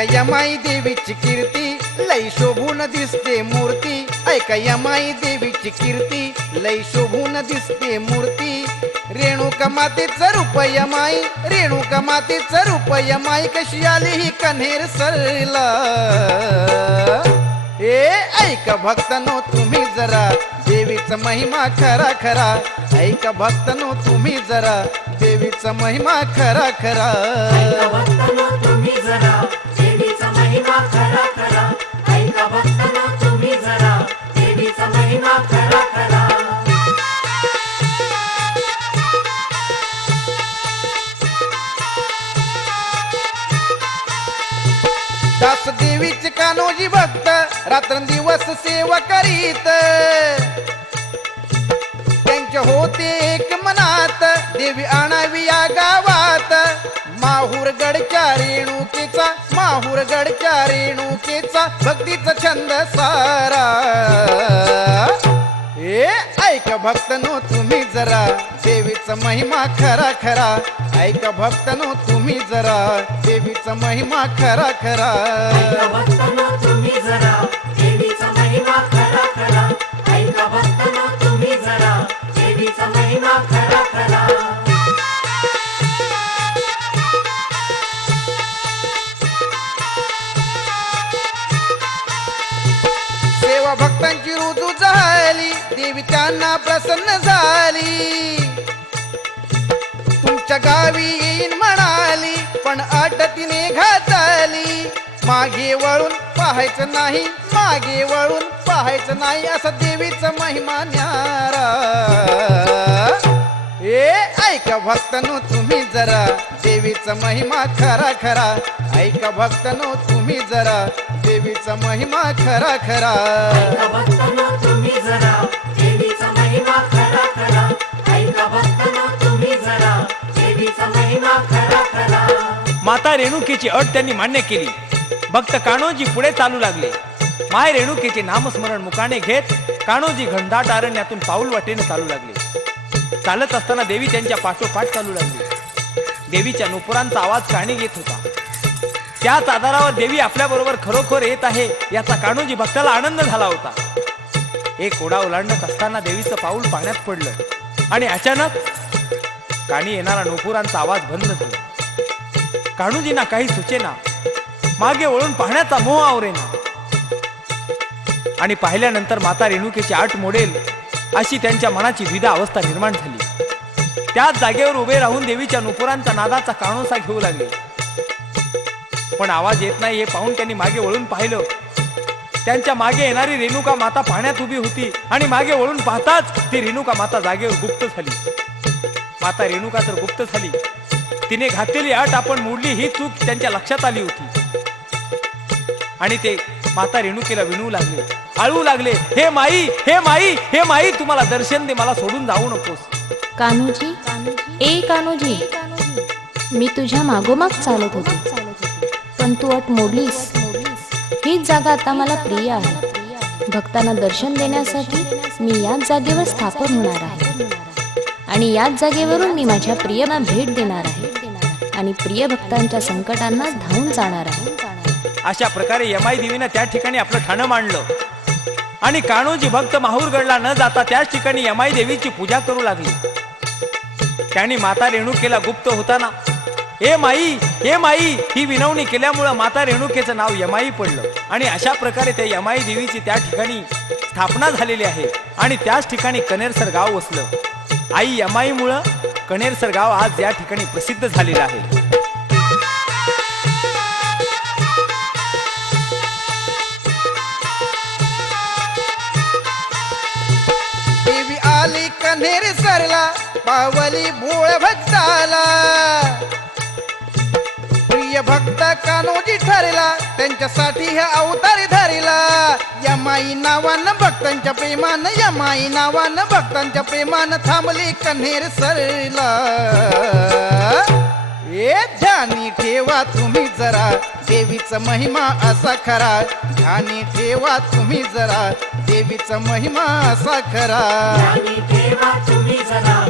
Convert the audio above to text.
ऐका यमाई देवीची कीर्ती लय शोभून दिसते मूर्ती. ऐकया यमाई देवीची कीर्ती लय शोभून दिसते मूर्ती. रेणुका मातेच रूप यमाई रेणुका मातेच रूप यमाई कशी आली ही कन्हेर सरला ए ऐक भक्तनो तुम्ही जरा देवीचा महिमा खरा खरा. ऐक भक्तनो तुम्ही जरा देवीचा महिमा खरा खरा. भक्तनो तुम्ही जरा दास देवीच कानोजी भक्त रात्रंदिवस सेवा करीत. त्यांच्या होते एक मनात देवी आणावी या गावात. माहूरगडच्या रेणुकेचा माहूरगडच्या रेणुकेचा भक्तीचा छंद सारा. ऐक भक्तनो तुम्ही जरा देवीचा महिमा खरा खरा. ऐक भक्तनो तुम्ही जरा देवीचा महिमा खरा खरा. ऐका भक्तांनो तुम्ही जरा देवीचा महिमा खरा खरा. ऐका भक्तांनो तुम्ही जरा देवीचा महिमा खरा खरा भक्तांची रुजू झाली देवी त्यांना प्रसन्न झाली. तुमच्या गावी येईन म्हणाली पण आटतीने घातली मागे वळून पाहायचं नाही मागे वळून पाहायचं नाही असं देवीचं महिमा न्यारा. ए ऐका भक्तनो तुम्ही जरा देवीचा महिमा खरा खरा. ऐका भक्तनो तुम्ही जरा देवीचा महिमा खरा खरा. ऐका भक्तांनो तुम्ही जरा देवीचा महिमा खरा खरा. ऐका भक्तांनो तुम्ही जरा देवीचा महिमा खरा खरा. माता रेणुकेची अट त्यांनी मान्य केली. भक्त कान्होजी पुढे चालू लागले. माय रेणुकेचे नामस्मरण मुकाने घेत कान्होजी घनदाट अरण्यातून पाऊल वाटेने चालू लागले. चालत असताना देवी त्यांच्या पाठोपाठ चालू लागली. देवीच्या नुपुरांचा आवाज काणी येत होता. त्याच आधारावर देवी आपल्या बरोबर खरोखर येत आहे याचा कान्होजी भक्ताला आनंद झाला होता. एक ओढा ओलांडत असताना देवीचं पाऊल पाण्यात पडलं आणि अचानक काणी येणारा नोपुरांचा आवाज बंद झाला. कान्होजींना काही सुचेना मागे वळून पाहण्याचा मोह आवरेना. आणि पाहिल्यानंतर माता रेणुकेची आठ मोडेल अशी त्यांच्या मनाची विधा अवस्था निर्माण झाली. त्याच जागेवर उभे राहून देवीच्या नुपुरांचा नादाचा काणोसा घेऊ लागले. पण आवाज येत नाही हे पाहून त्यांनी मागे वळून पाहिलं. त्यांच्या मागे येणारी रेणुका माता पाण्यात उभी होती आणि मागे वळून पाहताच ती रेणुका माता जागेवर गुप्त झाली. माता रेणुका तर गुप्त झाली. तिने घातलेली अट आपण मोडली ही चूक त्यांच्या लक्षात आली होती. आणि ते माता रेणुकेला विणू लागले. आळू लागले हे माई हे माई हे माई तुम्हाला दर्शन दे मला सोडून जाऊ नकोस. कान्होजी ए कान्होजी मी तुझ्या मागोमाग चालत होते. पण तू अट मोडलीस. हीच जागा आता मला प्रिय आहे. भक्तांना दर्शन देण्यासाठी मी याच जागेवर स्थापन होणार आहे. आणि याच जागेवरून मी माझ्या प्रियना भेट देणार आहे. आणि प्रिय भक्तांच्या संकटांना धावून जाणार आहे. अशा प्रकारे यमाई देवीनं त्या ठिकाणी आपलं ठाणं मांडलं. आणि काणोजी भक्त माहूरगडला न जाता त्याच ठिकाणी यमाई देवीची पूजा करू लागली. त्यांनी माता रेणुकेला गुप्त होताना ए माई ए माई ही विनवणी केल्यामुळं माता रेणुकेचं नाव यमाई पडलं. आणि अशा प्रकारे त्या यमाई देवीची त्या ठिकाणी स्थापना झालेली आहे. आणि त्याच ठिकाणी कनेरसर गाव वसलं. आई यमाईमुळं कनेरसर गाव आज या ठिकाणी प्रसिद्ध झालेलं आहे. देवी आली कन्हेर सरला पावली भोळ भक्ताला. प्रिय भक्त कानोजी ठरला त्यांच्यासाठी हा अवतारी धरला. यमाई नावानं भक्तांच्या प्रेमानं यमाई नावानं भक्तांच्या प्रेमानं थांबली कन्हेर सरला. ए ध्यानी ठेवा तुम्ही जरा देवीचा महिमा असा खरा. ध्यानी ठेवा तुम्ही जरा देवीचा महिमा असा खरा. ठेवा तुम्ही जरा